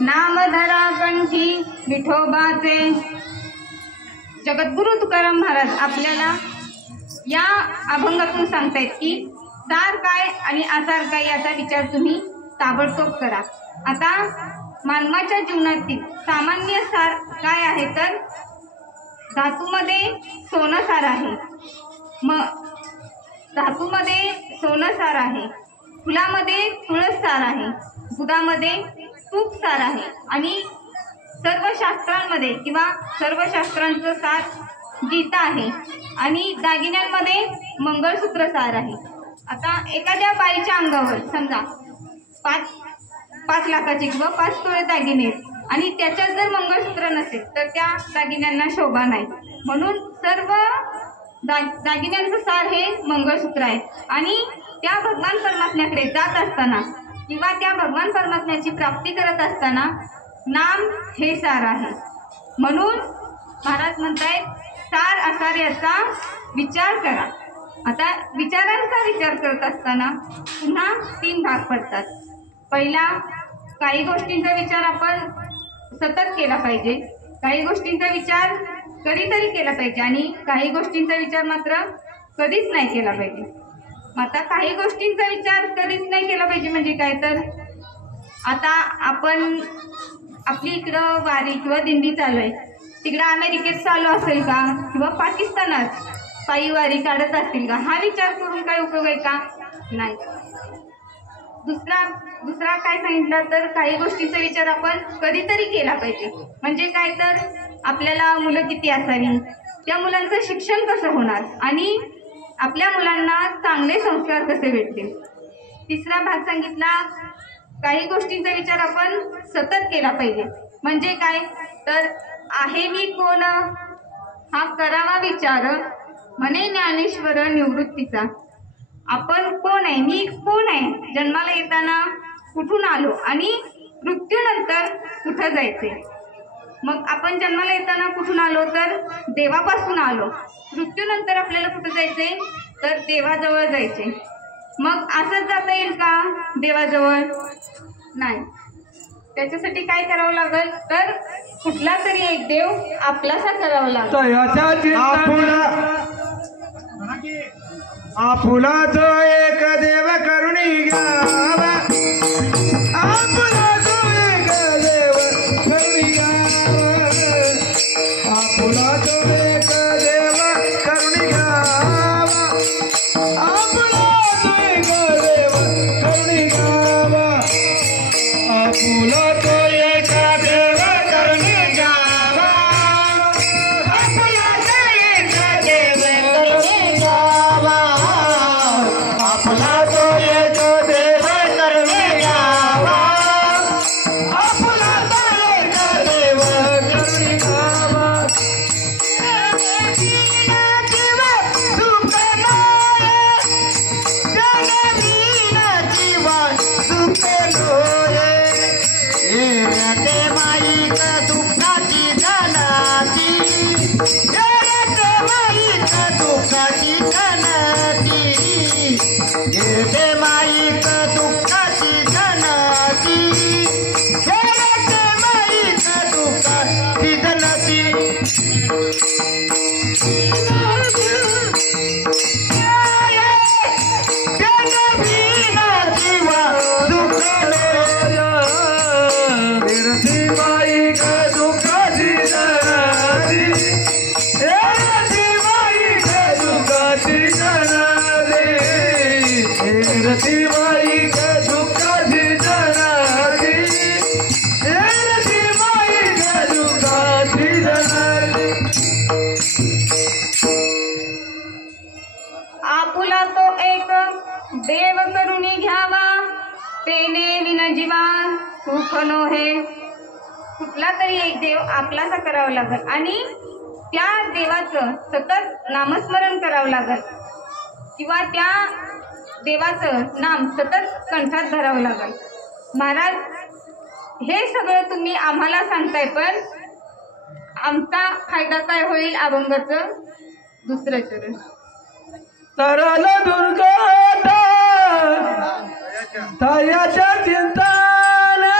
नाम धरा कंठी विठोबाचे. जगद्गुरु तुकाराम महाराज आपल्याला या अभंगातून सांगतायत की सार काय आणि आसार काय याचा विचार तुम्ही ताबडतोब करा. आता मानवाच्या जीवनातील सामान्य सार काय आहे तर धातूमध्ये सोनं सार आहे. मग धातूमध्ये सोनं सार आहे, फुलामध्ये तुळस सार आहे, दुधामध्ये तूप सार आहे आणि सर्व शास्त्रांमध्ये किंवा सर्व शास्त्रांचं सार गीता आहे आणि दागिन्यांमध्ये मंगळसूत्र सार आहे. आता एखाद्या बाईच्या अंगावर समजा 5 लाखाचे किंवा 5 तोळे दागिने आणि त्याच्यात जर मंगळसूत्र नसेल तर त्या दागिन्यांना शोभा नाही. म्हणून सर्व दागिन्यांचं सार हे मंगळसूत्र आहे आणि त्या भगवान परमात्म्याकडे जात असताना किंवा त्या भगवान परमात्म्याची प्राप्ती करत असताना नाम हे सार आहे. म्हणून महाराज म्हणतायत सार आसार याचा विचार करा. आता विचारांचा विचार करत असताना पुन्हा 3 भाग पडतात. पहिला, काही गोष्टींचा विचार आपण सतत केला पाहिजे, काही गोष्टींचा विचार कधीतरी केला पाहिजे आणि काही गोष्टींचा विचार मात्र कधीच नाही केला पाहिजे. आता काही गोष्टींचा विचार कधीच नाही केला पाहिजे म्हणजे काय तर आता आपण आपली इकडं वारी किंवा दिंडी चालू आहे, तिकडं अमेरिकेत चालू असेल का किंवा पाकिस्तानात पायी वारी काढत असतील का, हा विचार करून काय उपयोग आहे का? नाही. दुसरा काय सांगितलं तर काही गोष्टींचा विचार आपण कधीतरी केला पाहिजे म्हणजे काय तर आपल्याला मुलं किती असावी, त्या मुलांचं शिक्षण कसं होणार आणि आपल्या मुलांना चांगले संस्कार कसे भेटतील. तिसरा भाग सांगितला काही गोष्टींचा विचार आपण सतत केला पाहिजे म्हणजे काय तर आहे मी कोण हा करावा विचार म्हणे ज्ञानेश्वर निवृत्तीचा. आपण कोण आहे, मी कोण आहे, जन्माला येताना कुठून आलो आणि मृत्यूनंतर कुठं जायचे. मग आपण जन्माला येताना कुठून आलो तर देवापासून आलो, मृत्यूनंतर आपल्याला कुठं जायचे तर देवाजवळ जायचे. मग असंच जाता येईल का देवाजवळ? नाही. त्याच्यासाठी काय करावं लागेल तर कुठला तरी एक देव आपलासा करावा लागेल. आपुलाच एक देव करुणी घ्यावा, आपुलाच एक देव करुणी घ्यावा, आपुलाच एक देव करुणी घ्यावा, आपुलाच एक देव करुणी घ्यावा, आपुलाच एक देव करुणी घ्यावा, आपुलाच एक देव करुणी घ्यावा, आपला तो एक देव करुणी घ्यावा, आपला तो एक देव करुणी घ्यावा. जीव सुख नये, जगवीन जीव सुख नये, ते माईक दुःखाची धनाची, ते माईक दुःखाची धनाची, ते माईक दुःखाची धनाची, ते माईक दुःखाची धनाची. जगवीन जीव सुख नये, ते माईक दुःखाची धनाची, ते माईक दुःखाची धनाची, रती माईक दुःखाची धनाची, रती माईक दुःखाची धनाची. आपुला तो एक देव करुणी घ्यावा, तेने विन जीवा सुख नोहे. कुठला तरी एक देव आपलासा करावा लागेल आणि त्या देवाचं सतत नामस्मरण करावं लागेल किंवा त्या देवाचं नाम सतत कंठात धरावं लागेल. महाराज हे सगळं तुम्ही आम्हाला सांगताय पण आमचा फायदा काय होईल अभंगाचं दुसरं चरण. तरल दुर्गाता तयाच्या चिंताने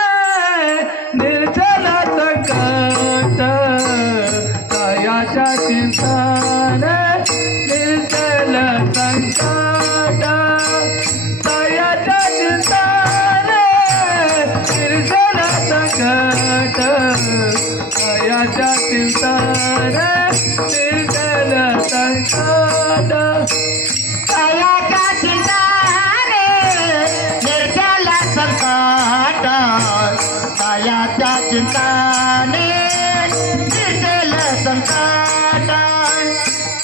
कायाच्या चिंताने दिसेल संकट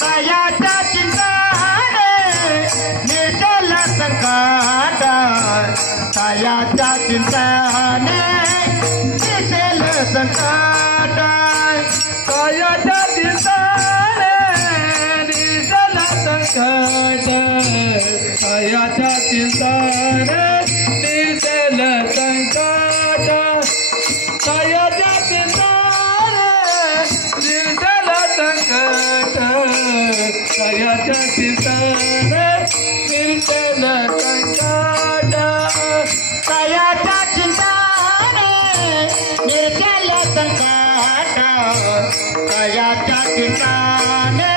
कायाच्या चिंताने दिसेल संकट कायाच्या चिंताने दिसेल संकट कायाच्या चिंताने दिसेल संकट कायाच्या चिंताने दिसेल संकट कायाच्या चिंताने दिसेल संकट कायाच्या चिंताने दिसेल संकट कायाच्या चिंताने दिसेल संकट कायाच्या चिंताने